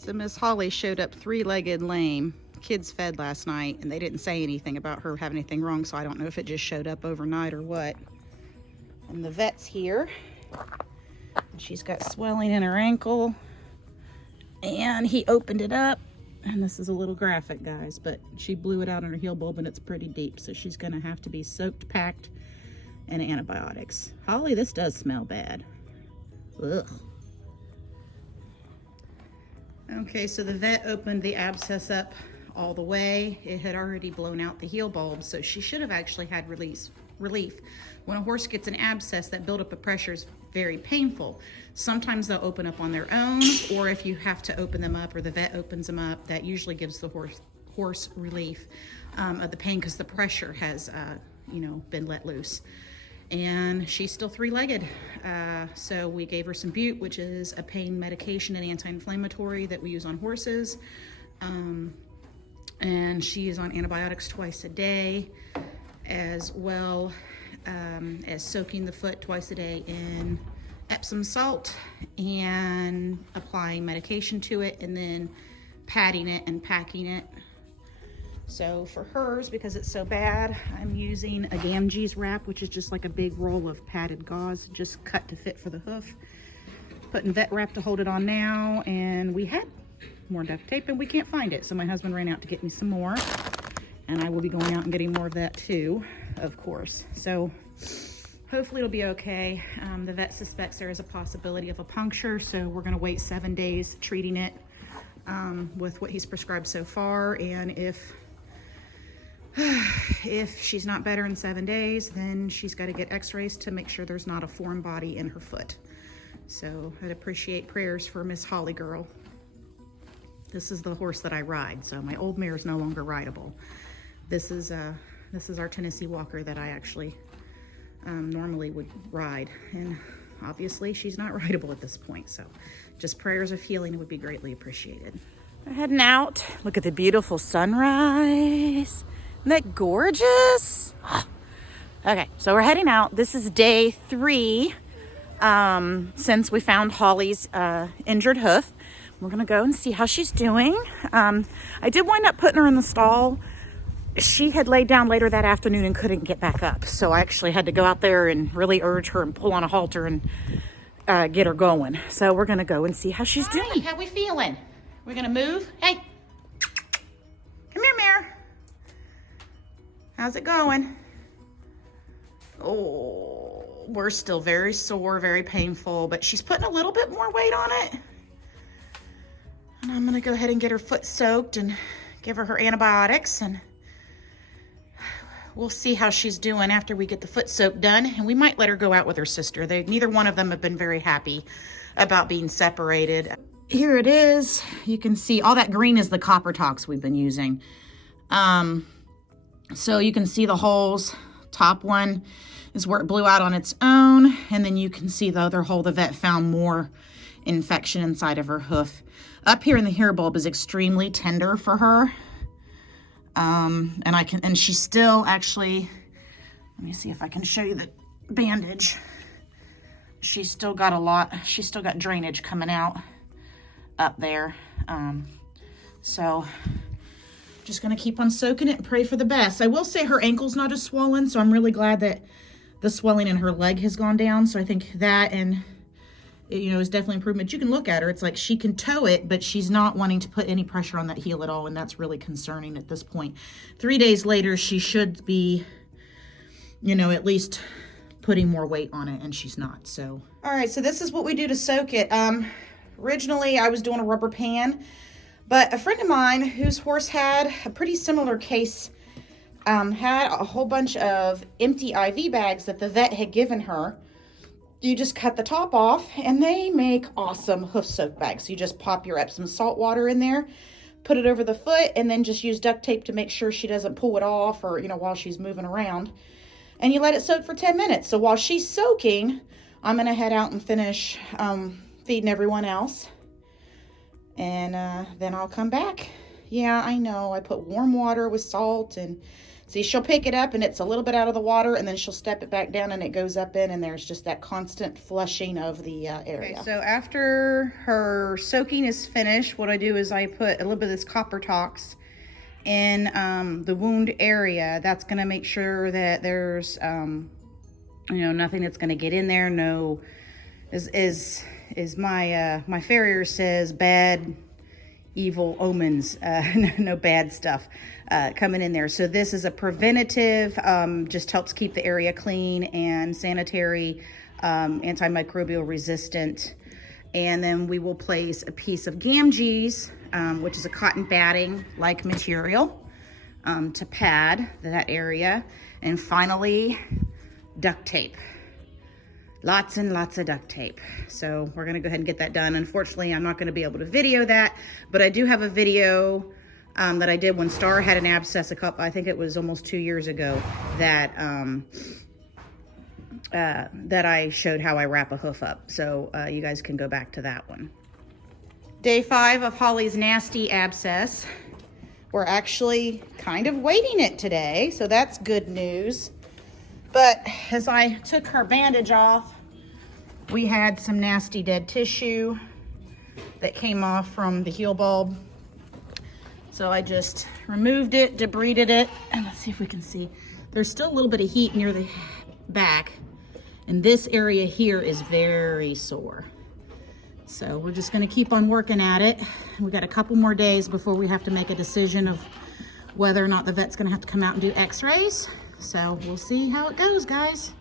So Miss Holly showed up three-legged lame. Kids fed last night and they didn't say anything about her having anything wrong, so I don't know if it just showed up overnight or what. And the vet's here. And she's got swelling in her ankle. And he opened it up. And this is a little graphic, guys, but she blew it out on her heel bulb and it's pretty deep, so she's gonna have to be soaked, packed, and antibiotics. Holly, this does smell bad. Ugh. Okay, so the vet opened the abscess up all the way. It had already blown out the heel bulb, so she should have actually had relief. When a horse gets an abscess, that buildup of pressure is very painful. Sometimes they'll open up on their own, or if you have to open them up or the vet opens them up, that usually gives the horse relief of the pain because the pressure has, been let loose. And she's still three-legged. So we gave her some bute, which is a pain medication and anti-inflammatory that we use on horses. And she is on antibiotics twice a day, as well as soaking the foot twice a day in Epsom salt and applying medication to it and then patting it and packing it. So for hers, because it's so bad, I'm using a Gamgee's wrap, which is just like a big roll of padded gauze, just cut to fit for the hoof. Putting vet wrap to hold it on now, and we had more duct tape and we can't find it. So my husband ran out to get me some more, and I will be going out and getting more of that too, of course. So hopefully it'll be okay. The vet suspects there is a possibility of a puncture, so we're gonna wait 7 days treating it with what he's prescribed so far. And if she's not better in 7 days, then she's got to get x-rays to make sure there's not a foreign body in her foot. So I'd appreciate prayers for Miss Holly girl. This is the horse that I ride, so my old mare is no longer rideable. This is our Tennessee Walker that I actually normally would ride, and obviously she's not rideable at this point, so just prayers of healing would be greatly appreciated. We're heading out. Look at the beautiful sunrise. Isn't that gorgeous? Okay, so we're heading out. This is day 3 since we found Holly's injured hoof. We're gonna go and see how she's doing. I did wind up putting her in the stall. She had laid down later that afternoon and couldn't get back up. So I actually had to go out there and really urge her and pull on a halter and get her going. So we're gonna go and see how she's doing. How we feeling? We're gonna move? Hey, come here, Mare. How's it going? Oh, we're still very sore, very painful, but she's putting a little bit more weight on it. And I'm gonna go ahead and get her foot soaked and give her antibiotics, and we'll see how she's doing after we get the foot soak done. And we might let her go out with her sister. Neither one of them have been very happy about being separated. Here it is. You can see all that green is the copper tox we've been using. So you can see the holes. Top one is where it blew out on its own. And then you can see the other hole. The vet found more infection inside of her hoof. Up here in the heel bulb is extremely tender for her. And she's still actually, let me see if I can show you the bandage. She's still got drainage coming out up there. So just gonna keep on soaking it and pray for the best. I will say her ankle's not as swollen, so I'm really glad that the swelling in her leg has gone down. So I think that and is definitely improvement. You can look at her, it's like she can toe it, but she's not wanting to put any pressure on that heel at all, and that's really concerning at this point. 3 days later, she should be, at least putting more weight on it, and she's not. So all right, so this is what we do to soak it. Originally I was doing a rubber pan, but a friend of mine whose horse had a pretty similar case had a whole bunch of empty IV bags that the vet had given her. You just cut the top off, and they make awesome hoof soak bags. You just pop your Epsom salt water in there, put it over the foot, and then just use duct tape to make sure she doesn't pull it off or, while she's moving around. And you let it soak for 10 minutes. So while she's soaking, I'm gonna head out and finish feeding everyone else. And then I'll come back. Yeah, I know, I put warm water with salt and See, she'll pick it up and it's a little bit out of the water, and then she'll step it back down and it goes up in, and there's just that constant flushing of the area. Okay, so after her soaking is finished, what I do is I put a little bit of this copper tox in the wound area. That's going to make sure that there's, you know, nothing that's going to get in there. No, is my farrier says, bad, evil omens, no bad stuff coming in there. So this is a preventative, just helps keep the area clean and sanitary, antimicrobial resistant. And then we will place a piece of Gamgees, which is a cotton batting like material, to pad that area. And finally, duct tape. Lots and lots of duct tape. So we're gonna go ahead and get that done. Unfortunately, I'm not gonna be able to video that, but I do have a video that I did when Star had an abscess I think it was almost 2 years ago, that that I showed how I wrap a hoof up. So you guys can go back to that one. Day 5 of Holly's nasty abscess. We're actually kind of waiting it today, so that's good news. But as I took her bandage off, we had some nasty dead tissue that came off from the heel bulb. So I just removed it, debrided it, and let's see if we can see. There's still a little bit of heat near the back, and this area here is very sore. So we're just gonna keep on working at it. We got a couple more days before we have to make a decision of whether or not the vet's gonna have to come out and do x-rays. So we'll see how it goes, guys.